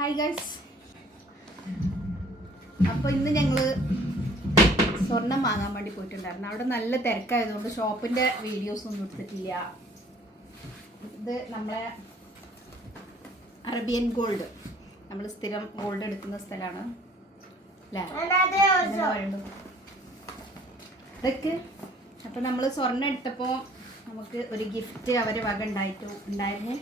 Hi guys അപ്പോൾ ഇന്ന് ഞങ്ങൾ സ്വർണം വാങ്ങാൻ വേണ്ടി പോയിട്ടുണ്ടായിരുന്നു. അവിടെ നല്ല തിരക്കായതുകൊണ്ട് ഷോപ്പിന്റെ വീഡിയോസ് ഒന്നും എടുത്തിട്ടില്ല. ഇത് നമ്മളെ അറബിയൻ ഗോൾഡ് നമ്മൾ സ്ഥിരം ഗോൾഡ് എടുക്കുന്ന സ്ഥലമാണ്. അതൊക്കെ അപ്പൊ നമ്മൾ സ്വർണം എടുത്തപ്പോൾ നമുക്ക് ഒരു ഗിഫ്റ്റ് അവർ വക ഉണ്ടായിട്ടു ഉണ്ടായിരുന്നു.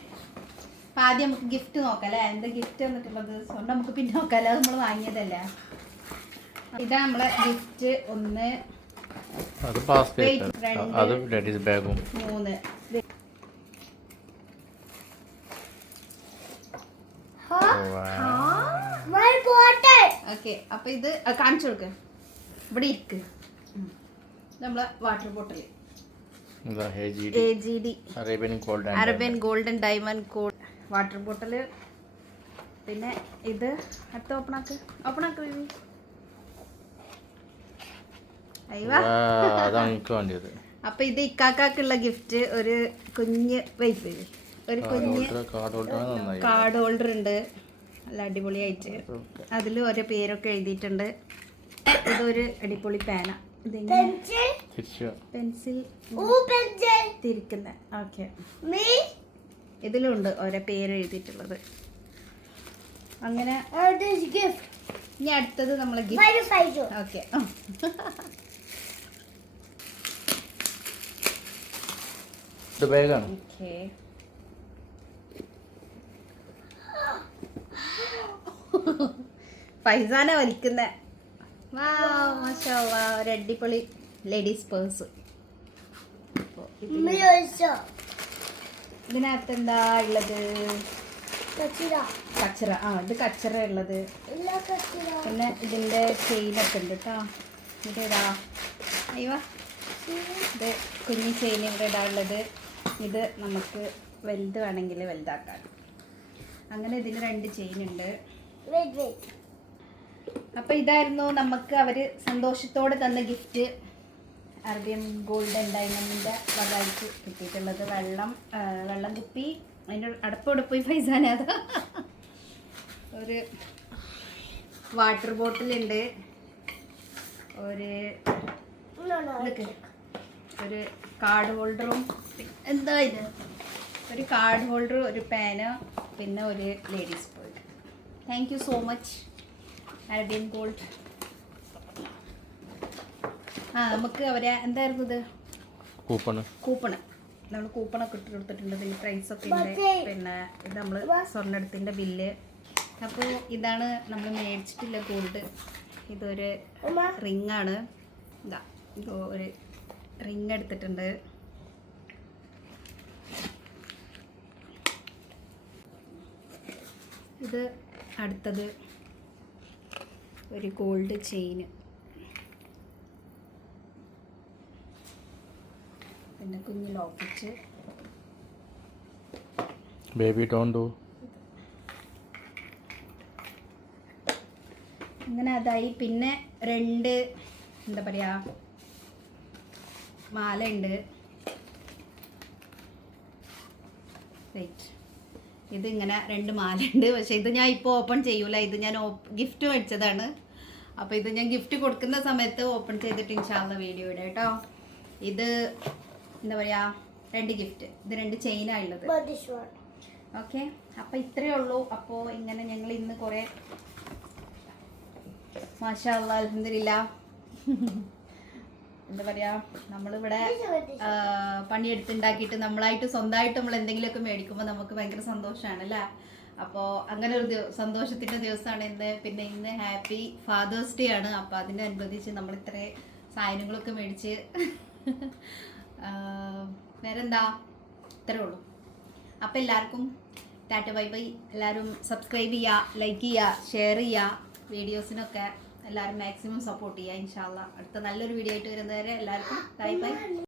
അപ്പം ആദ്യം നമുക്ക് ഗിഫ്റ്റ് നോക്കാം അല്ലേ എന്താ ഗിഫ്റ്റ് വന്നിട്ടുള്ളത് സ്വന്തം നമുക്ക് പിന്നെ നോക്കാം അല്ലേ നമ്മൾ വാങ്ങിയതല്ലേ. ഇതാ നമ്മളെ ഗിഫ്റ്റ് ഒന്ന് അത് ബാസ്കറ്റ്. അത് ലേഡീസ് ബാഗും മൂന്ന്. ഓക്കെ അപ്പൊ ഇത് കാണിച്ചു കൊടുക്ക്. ഇവിടെ ഇരിക്ക്. നമ്മളെ water bottle Arabian golden diamond code water bottle പിന്നെ ഇത് അടുത്ത ഓപ്പൺ ആക്ക്. ഓപ്പൺ ആക്ക് ബേബി അപ്പൊ ഇത് ഇക്കാക്കാക്കുള്ള ഗിഫ്റ്റ് ഒരു കുഞ്ഞ് വൈഫ് ബേബി ഒരു കുഞ്ഞ് കാർഡ് ഹോൾഡർ നന്നായി. കാർഡ് ഹോൾഡർ ഉണ്ട്. നല്ല അടിപൊളിയായിട്ട്. അതിൽ ഓരോ പേരൊക്കെ എഴുതിയിട്ടുണ്ട്. ഇതൊരു അടിപൊളി പേന. പെൻസിൽ. തിരിക്കുന്ന. ഓക്കെ. ഇതിലുണ്ട് ഓരോ പേര് എഴുതിയിട്ടുള്ളത്. അങ്ങനെ ഇനി അടുത്തത് നമ്മൾ ഗിഫ്റ്റ് ഓക്കെ ബാഗാണ് ഓക്കെ പൈസാന വലിക്കുന്ന. വാ മാഷാ ഒരു അടിപൊളി ലേഡീസ് പേഴ്സ് ഇതിനകത്ത് എന്താ ഉള്ളത്? കച്ചറ. ആ ഇത് കച്ചറ ഉള്ളത്. പിന്നെ ഇതിന്റെ ചെയിനൊക്കെ ഉണ്ട് കേട്ടോ ഇത് ഇടാ അയ്യോ. ഇത് കുഞ്ഞി ചെയിൻ ഇവിടെ ഇടാനുള്ളത് ഇത് നമുക്ക് വലുത് വേണമെങ്കിൽ വലുതാക്കാം. അങ്ങനെ ഇതിന് രണ്ട് ചെയിൻ ഉണ്ട്. അപ്പൊ ഇതായിരുന്നു നമുക്ക് അവർ സന്തോഷത്തോടെ തന്ന ഗിഫ്റ്റ്. അറബിയൻ ഗോൾഡൻ ഡയമണ്ടിന്റെ വകായിട്ട് കിട്ടിയിട്ടുള്ളത്. വെള്ളം വെള്ളം കുപ്പി അതിന്റെ അടപ്പോടെ പോയി അത്? ഒരു വാട്ടർ ബോട്ടിലുണ്ട്. ഒരു ഒരു കാർഡ് ഹോൾഡറും. എന്താ ഇത്? ഒരു കാർഡ് ഹോൾഡർ ഒരു പേന പിന്നെ ഒരു ladies purse thank you so much Arabian gold. ആ നമുക്ക് അവരെ എന്തായിരുന്നു ഇത്? കൂപ്പണ്. കൂപ്പണ്. നമ്മൾ കൂപ്പണൊക്കെ ഇട്ട് കൊടുത്തിട്ടുണ്ട്. ഈ പ്രൈസ് ഒക്കെ ഉണ്ട്. പിന്നെ ഇത് നമ്മൾ സ്വർണെടുത്തിന്റെ ബില്ല് അപ്പോൾ ഇതാണ് നമ്മൾ മേടിച്ചിട്ടില്ല ഗോൾഡ് ഇതൊരു റിംഗ് ആണ് ഇതാ ഇത് ഒരു റിംഗ് എടുത്തിട്ടുണ്ട്. ഇത് അടുത്തത് ഒരു ഗോൾഡ് ചെയിന് പിന്നെ കുഞ്ഞ് ലോക്കറ്റ് ബേബി ഡോൺ ഡു അങ്ങനെ അതായി. പിന്നെ രണ്ട് എന്താ പറയാ മാലയുണ്ട്. ഇത് ഇങ്ങനെ രണ്ട് മാല ഉണ്ട് പക്ഷെ ഇത് ഞാൻ ഇപ്പോൾ ഓപ്പൺ ചെയ്യൂല. ഇത് ഞാൻ ഗിഫ്റ്റ് മേടിച്ചതാണ്. അപ്പോൾ ഇത് ഞാൻ ഗിഫ്റ്റ് കൊടുക്കുന്ന സമയത്ത് ഓപ്പൺ ചെയ്തിട്ട് ഇൻഷാള്ള വീഡിയോ ഇടാം കേട്ടോ. ഇത് എന്താ പറയാ രണ്ട് ഗിഫ്റ്റ് ഇത് രണ്ട് ചെയിനാണ് ഉള്ളത്. ഓക്കെ അപ്പൊ ഇത്രയേ ഉള്ളൂ. അപ്പോൾ ഇങ്ങനെ ഞങ്ങൾ ഇന്ന് കുറേ മാഷാ അല്ലാ എന്താ പറയാ നമ്മളിവിടെ പണിയെടുത്തുണ്ടാക്കിയിട്ട് നമ്മളായിട്ട് സ്വന്തമായിട്ട് നമ്മൾ എന്തെങ്കിലുമൊക്കെ മേടിക്കുമ്പോൾ നമുക്ക് ഭയങ്കര സന്തോഷമാണ് അല്ലേ? അപ്പോൾ അങ്ങനെ ഒരു സന്തോഷത്തിന്റെ സന്തോഷത്തിന്റെ ദിവസമാണ് ഇന്ന്. പിന്നെ ഇന്ന് ഹാപ്പി ഫാദേഴ്സ് ഡേ ആണ്. അപ്പോൾ അതിനനുബന്ധിച്ച് നമ്മൾ ഇത്രേ സാധനങ്ങളൊക്കെ മേടിച്ച് വേറെന്താ? ഇത്രേ ഉള്ളൂ. അപ്പോൾ എല്ലാവർക്കും ടാറ്റ ബൈ ബൈ. എല്ലാവരും സബ്സ്ക്രൈബ് ചെയ്യുക ലൈക്ക് ചെയ്യുക ഷെയർ ചെയ്യുക വീഡിയോസിനൊക്കെ എല്ലാവരും മാക്സിമം സപ്പോർട്ട് ചെയ്യുക ഇൻഷാല്ല അടുത്ത നല്ലൊരു വീഡിയോ ആയിട്ട് വരുന്നവരെ എല്ലാവർക്കും ബൈ ബൈ